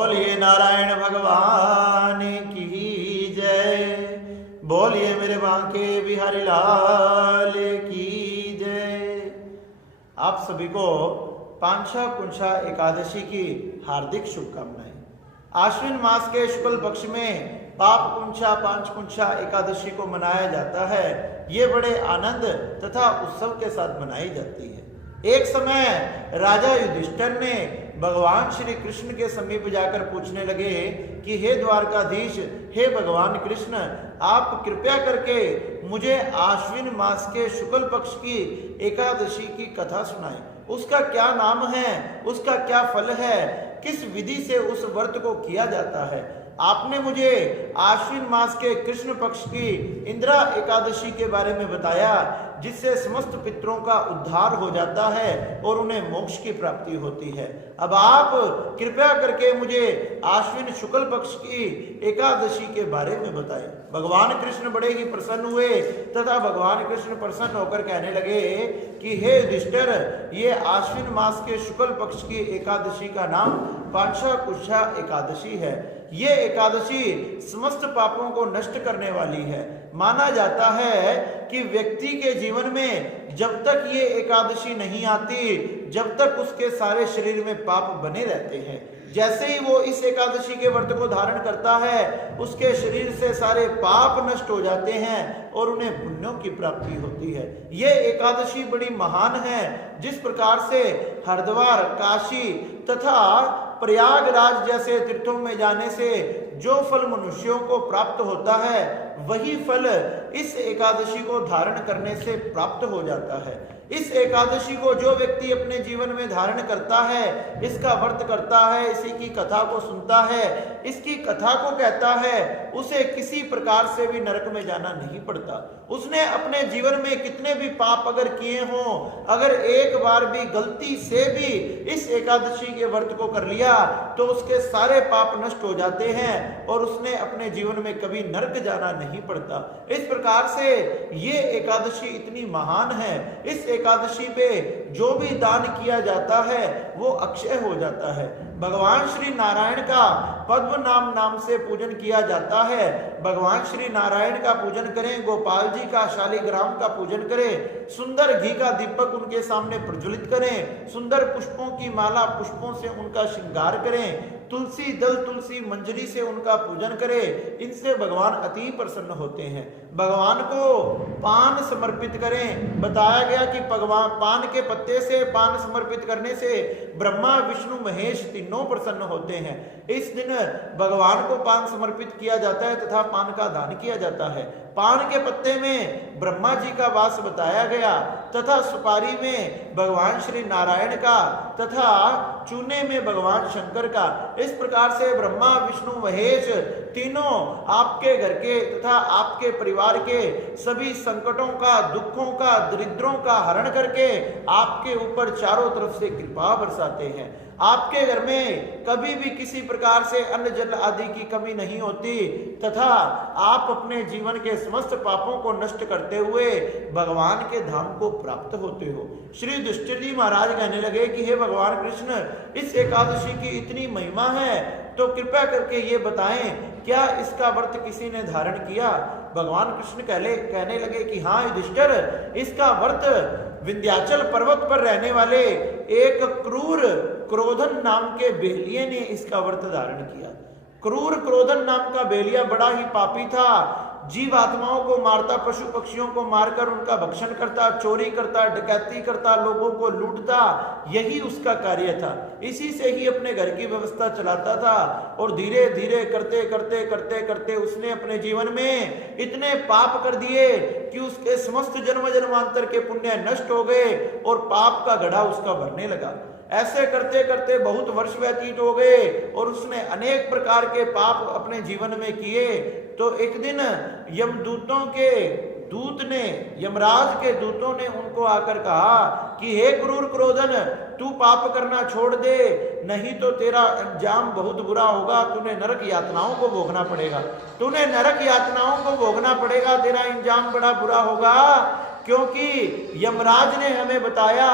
बोलिए नारायण भगवान की जय। बोलिए मेरे बांके बिहारी लाल की जय। आप सभी को पांछा कुंछा एकादशी की हार्दिक शुभकामनाएं। आश्विन मास के शुक्ल पक्ष में पाप कुंछा पांच कुंछा एकादशी को मनाया जाता है। ये बड़े आनंद तथा उत्सव के साथ मनाई जाती है। एक समय राजा युधिष्ठिर ने भगवान श्री कृष्ण के समीप जाकर पूछने लगे कि हे द्वारकाधीश, हे भगवान कृष्ण, आप कृपया करके मुझे आश्विन मास के शुक्ल पक्ष की एकादशी की कथा सुनाएं। उसका क्या नाम है, उसका क्या फल है, किस विधि से उस व्रत को किया जाता है। आपने मुझे आश्विन मास के कृष्ण पक्ष की इंदिरा एकादशी के बारे में बताया, जिससे समस्त पितरों का उद्धार हो जाता है और उन्हें मोक्ष की प्राप्ति होती है। अब आप कृपया करके मुझे आश्विन शुक्ल पक्ष की एकादशी के बारे में बताएं। भगवान कृष्ण बड़े ही प्रसन्न हुए तथा भगवान कृष्ण प्रसन्न होकर कहने लगे कि हे युधिष्ठिर, ये आश्विन मास के शुक्ल पक्ष की एकादशी का नाम पांछा कुंछा एकादशी है। ये एकादशी समस्त पापों को नष्ट करने वाली है। माना जाता है कि व्यक्ति के जीवन में जब तक ये एकादशी नहीं आती, जब तक उसके सारे शरीर में पाप बने रहते हैं। जैसे ही वो इस एकादशी के व्रत को धारण करता है, उसके शरीर से सारे पाप नष्ट हो जाते हैं और उन्हें पुण्यों की प्राप्ति होती है। ये एकादशी बड़ी महान है। जिस प्रकार से हरिद्वार, काशी तथा प्रयागराज जैसे तीर्थों में जाने से जो फल मनुष्यों को प्राप्त होता है, वही फल इस एकादशी को धारण करने से प्राप्त हो जाता है। इस एकादशी को जो व्यक्ति अपने जीवन में धारण करता है, इसका व्रत करता है, इसी की कथा को सुनता है, इसकी कथा को कहता है, उसे किसी प्रकार से भी नरक में जाना नहीं पड़ता। उसने अपने जीवन में कितने भी पाप अगर किए हों, अगर एक बार भी गलती से भी इस एकादशी के व्रत को कर लिया तो उसके सारे पाप नष्ट हो जाते हैं और उसने अपने जीवन में कभी नरक जाना नहीं पड़ता। इस प्रकार से ये एकादशी इतनी महान है। इस एकादशी पे जो भी दान किया जाता है वो अक्षय हो जाता है। भगवान श्री नारायण का पद्म नाम से पूजन किया जाता है। भगवान श्री नारायण का पूजन करें, गोपाल जी का शालिग्राम का पूजन करें, सुंदर घी का दीपक उनके सामने प्रज्वलित करें, सुंदर पुष्पों की माला पुष्पों से उनका श्रृंगार करें, तुलसी दल तुलसी मंजरी से उनका पूजन करें। इनसे भगवान अति प्रसन्न होते हैं। भगवान को पान समर्पित करें। बताया गया कि भगवान पान के पत्ते से पान समर्पित करने से ब्रह्मा विष्णु महेश तीनों प्रसन्न होते हैं। इस दिन भगवान को पान समर्पित किया जाता है तथा पान का दान किया जाता है। पान के पत्ते में ब्रह्मा जी का वास बताया गया तथा सुपारी में भगवान श्री नारायण का तथा चूने में भगवान शंकर का। इस प्रकार से ब्रह्मा विष्णु महेश तीनों आपके घर के तथा आपके परिवार के सभी संकटों का, दुखों का, दरिद्रों का हरण करके आपके ऊपर चारों तरफ से कृपा बरसाते हैं। आपके घर में कभी भी किसी प्रकार से अन्न जल आदि की कमी नहीं होती तथा आप अपने जीवन के समस्त पापों को नष्ट करते हुए भगवान के धाम को प्राप्त होते हो। श्री युधिष्ठिर जी महाराज कहने लगे कि हे भगवान कृष्ण, इस एकादशी की इतनी महिमा है तो कृपया करके ये बताएं, क्या इसका व्रत किसी ने धारण किया? भगवान कृष्ण कहने लगे कि हाँ युधिष्ठिर, इसका व्रत विंध्याचल पर्वत पर रहने वाले एक क्रूर क्रोधन नाम के बेलिये ने इसका व्रत धारण किया। क्रूर क्रोधन नाम का बेलिया बड़ा ही पापी था। जीव आत्माओं को मारता, पशु पक्षियों को मारकर उनका भक्षण करता, चोरी करता, डकैती करता, लोगों को लूटता, यही उसका कार्य था। इसी से ही अपने घर की व्यवस्था चलाता था और धीरे धीरे करते करते करते करते उसने अपने जीवन में इतने पाप कर दिए कि उसके समस्त जन्म जन्मांतर के पुण्य नष्ट हो गए और पाप का घड़ा उसका भरने लगा। ऐसे करते करते बहुत वर्ष व्यतीत हो गए और उसने अनेक प्रकार के पाप अपने जीवन में किए। तो एक दिन यमदूतों के दूत ने, यमराज के दूतों ने उनको आकर कहा कि हे क्रूर क्रोधन, तू पाप करना छोड़ दे, नहीं तो तेरा अंजाम बहुत बुरा होगा। तूने नरक यातनाओं को भोगना पड़ेगा, तूने नरक यातनाओं को भोगना पड़ेगा, तेरा अंजाम बड़ा बुरा होगा। क्योंकि यमराज ने हमें बताया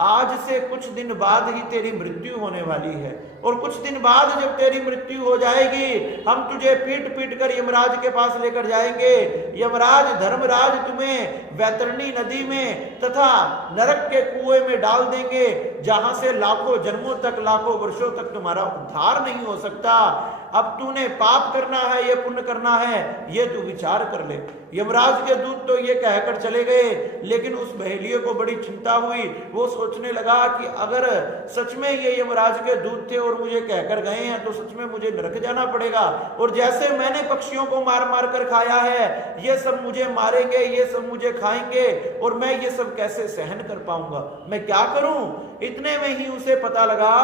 आज से कुछ दिन बाद ही तेरी मृत्यु होने वाली है। और कुछ दिन बाद जब तेरी मृत्यु हो जाएगी हम तुझे पीट पीट कर यमराज के पास लेकर जाएंगे। यमराज धर्मराज तुम्हें वैतरणी नदी में तथा नरक के कुएं में डाल देंगे, जहां से लाखों जन्मों तक, लाखों वर्षों तक तुम्हारा उद्धार नहीं हो सकता। अब तूने पाप करना है या पुण्य करना है, ये तू विचार कर ले। यमराज के दूत तो ये कहकर चले गए, लेकिन उस बहेलिये को बड़ी चिंता हुई। वो सोचने लगा कि अगर सच में ये यमराज के दूत थे और मुझे कहकर गए हैं तो सच में मुझे नरक जाना पड़ेगा, और जैसे मैंने पक्षियों को मार मार कर खाया है ये सब मुझे मारेंगे, ये सब मुझे खाएंगे, और मैं ये सब कैसे सहन कर पाऊंगा, मैं क्या करूं। इतने में ही उसे पता लगा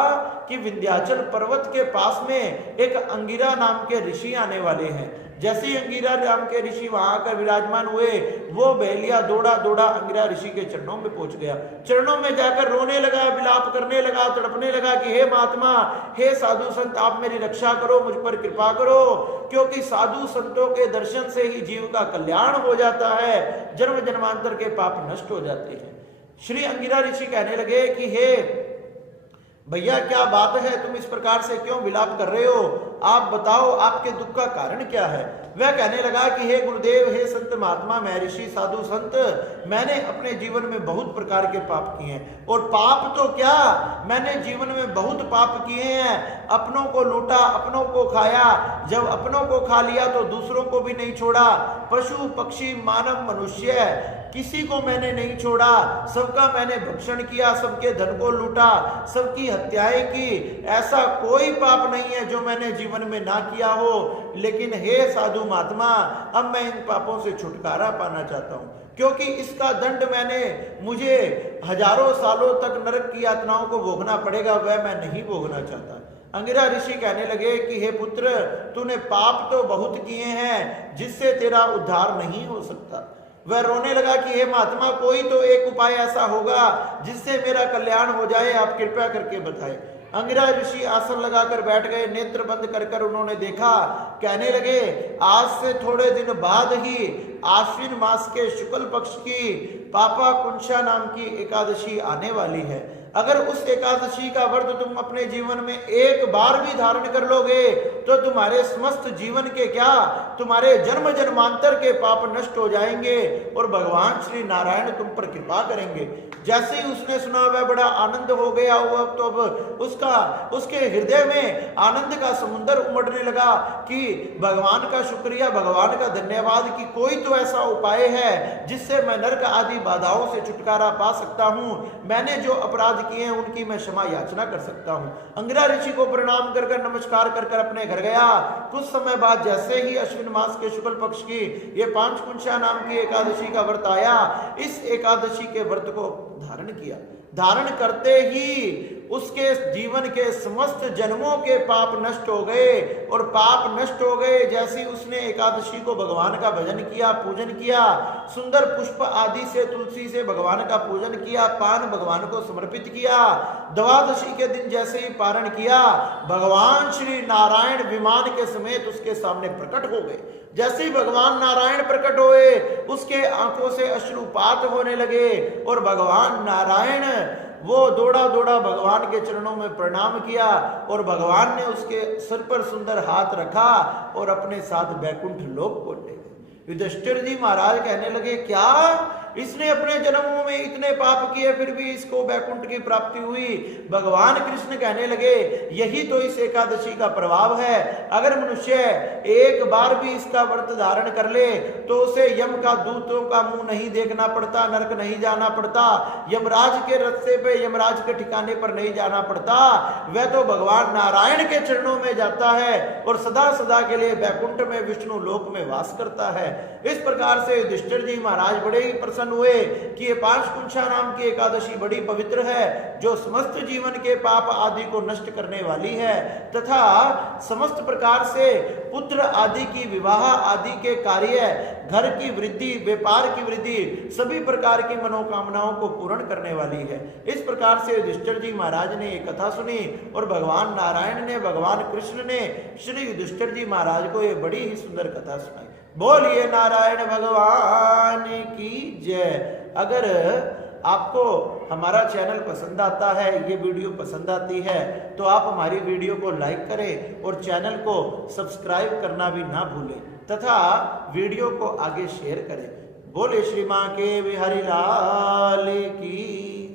कि विंध्याचल पर्वत के पास में एक अंगिरा नाम के ऋषि आने वाले हैं। जैसे ही अंगिरा नाम के ऋषि वहां आकर विराजमान हुए, वो बहेलिया दौड़ा दौड़ा अंगिरा ऋषि के चरणों में पहुंच गया। चरणों में जाकर रोने लगा, विलाप करने लगा, तड़पने लगा कि हे महात्मा, हे साधु संत, आप मेरी रक्षा करो, मुझ पर कृपा करो, क्योंकि साधु संतों के दर्शन से ही जीव का कल्याण हो जाता है, जन्म जन्मांतर के पाप नष्ट हो जाते हैं। श्री अंगिरा ऋषि कहने लगे कि हे भैया, क्या बात है, तुम इस प्रकार से क्यों विलाप कर रहे हो, आप बताओ आपके दुख का कारण क्या है। वह कहने लगा कि हे गुरुदेव, हे संत महात्मा, मैं ऋषि साधु संत, मैंने अपने जीवन में बहुत प्रकार के पाप किए हैं, और पाप तो क्या, मैंने जीवन में बहुत पाप किए हैं। अपनों को लूटा, अपनों को खाया, जब अपनों को खा लिया तो दूसरों को भी नहीं छोड़ा। पशु पक्षी मानव मनुष्य किसी को मैंने नहीं छोड़ा, सबका मैंने भक्षण किया, सबके धन को लूटा, सबकी हत्याएं की। ऐसा कोई पाप नहीं है जो मैंने जीवन में ना किया हो। लेकिन हे साधु महात्मा, अब मैं इन पापों से छुटकारा पाना चाहता हूं, क्योंकि इसका दंड मुझे हजारों सालों तक नरक की यातनाओं को भोगना पड़ेगा, वह मैं नहीं भोगना चाहता। अंगिरा ऋषि कहने लगे कि हे पुत्र, तूने पाप तो बहुत किए हैं जिससे तेरा उद्धार नहीं हो सकता। वह रोने लगा कि हे महात्मा, कोई तो एक उपाय ऐसा होगा जिससे मेरा कल्याण हो जाए, आप कृपया करके बताएं। अंगिरा ऋषि आसन लगाकर बैठ गए, नेत्र बंद कर कर उन्होंने देखा। कहने लगे, आज से थोड़े दिन बाद ही आश्विन मास के शुक्ल पक्ष की पापा कुंशा नाम की एकादशी आने वाली है। अगर उस एकादशी का व्रत तुम अपने जीवन में एक बार भी धारण कर लोगे तो तुम्हारे समस्त जीवन के क्या, तुम्हारे जन्म जन्मांतर के पाप नष्ट हो जाएंगे और भगवान श्री नारायण तुम पर कृपा करेंगे। जैसे ही उसने सुना वह बड़ा आनंद हो गया। हुआ तो अब उसके हृदय में आनंद का समुद्र उमड़ने लगा कि भगवान का शुक्रिया, भगवान का धन्यवाद कि कोई तो ऐसा उपाय है जिससे मैं नरक आदि बाधाओं से छुटकारा पा सकता हूं। मैंने जो अपराध किए हैं उनकी मैं क्षमा याचना कर सकता हूं। अंगिरा ऋषि को प्रणाम कर कर नमस्कार कर कर अपने घर गया। कुछ समय बाद जैसे ही अश्विन मास के शुक्ल पक्ष की ये पांचकुंशा नाम की एकादशी का व्रत आया, इस एकादशी के व्रत को धारण किया। धारण करते ही उसके जीवन के समस्त जन्मों के पाप नष्ट हो गए और पाप नष्ट हो गए। जैसे उसने एकादशी को भगवान का भजन किया, पूजन किया, सुंदर पुष्प आदि से, तुलसी से भगवान का पूजन किया, पान भगवान को समर्पित किया। द्वादशी के दिन जैसे ही पारण किया, भगवान श्री नारायण विमान के समेत उसके सामने प्रकट हो गए। जैसे ही भगवान नारायण प्रकट हुए, उसके आंखों से अश्रुपात होने लगे और भगवान नारायण वो दौड़ा दौड़ा भगवान के चरणों में प्रणाम किया और भगवान ने उसके सिर पर सुंदर हाथ रखा और अपने साथ बैकुंठ लोक को ले गए। युधिष्ठिर जी महाराज कहने लगे, क्या इसने अपने जन्मों में इतने पाप किए फिर भी इसको बैकुंठ की प्राप्ति हुई? भगवान कृष्ण कहने लगे, यही तो इस एकादशी का प्रभाव है। अगर मनुष्य एक बार भी इसका व्रत धारण कर ले तो उसे यम का दूतों का मुंह नहीं देखना पड़ता, नरक नहीं जाना पड़ता, यमराज के रस्ते पे, यमराज के ठिकाने पर नहीं जाना पड़ता। वह तो भगवान नारायण के चरणों में जाता है और सदा सदा के लिए बैकुंठ में, विष्णु लोक में वास करता है। इस प्रकार से युधिष्ठिर जी महाराज बड़े ही प्रसन्न हुए कि ये पांचकुंशा नाम की एकादशी बड़ी पवित्र है, जो समस्त जीवन के पाप आदि को नष्ट करने वाली है तथा समस्त प्रकार से पुत्र आदि की, विवाह आदि के कार्य, घर की वृद्धि, व्यापार की वृद्धि, सभी प्रकार की मनोकामनाओं को पूर्ण करने वाली है। इस प्रकार से युधिष्ठिर जी महाराज ने ये कथा सुनी और भगवान नारायण ने, भगवान कृष्ण ने श्री युधिष्ठिर जी महाराज को ये बड़ी ही सुंदर कथा सुनाई। बोलिए नारायण भगवान की जय। अगर आपको हमारा चैनल पसंद आता है, ये वीडियो पसंद आती है, तो आप हमारी वीडियो को लाइक करें और चैनल को सब्सक्राइब करना भी ना भूलें तथा वीडियो को आगे शेयर करें। बोले श्री मां के बिहारी लाल की।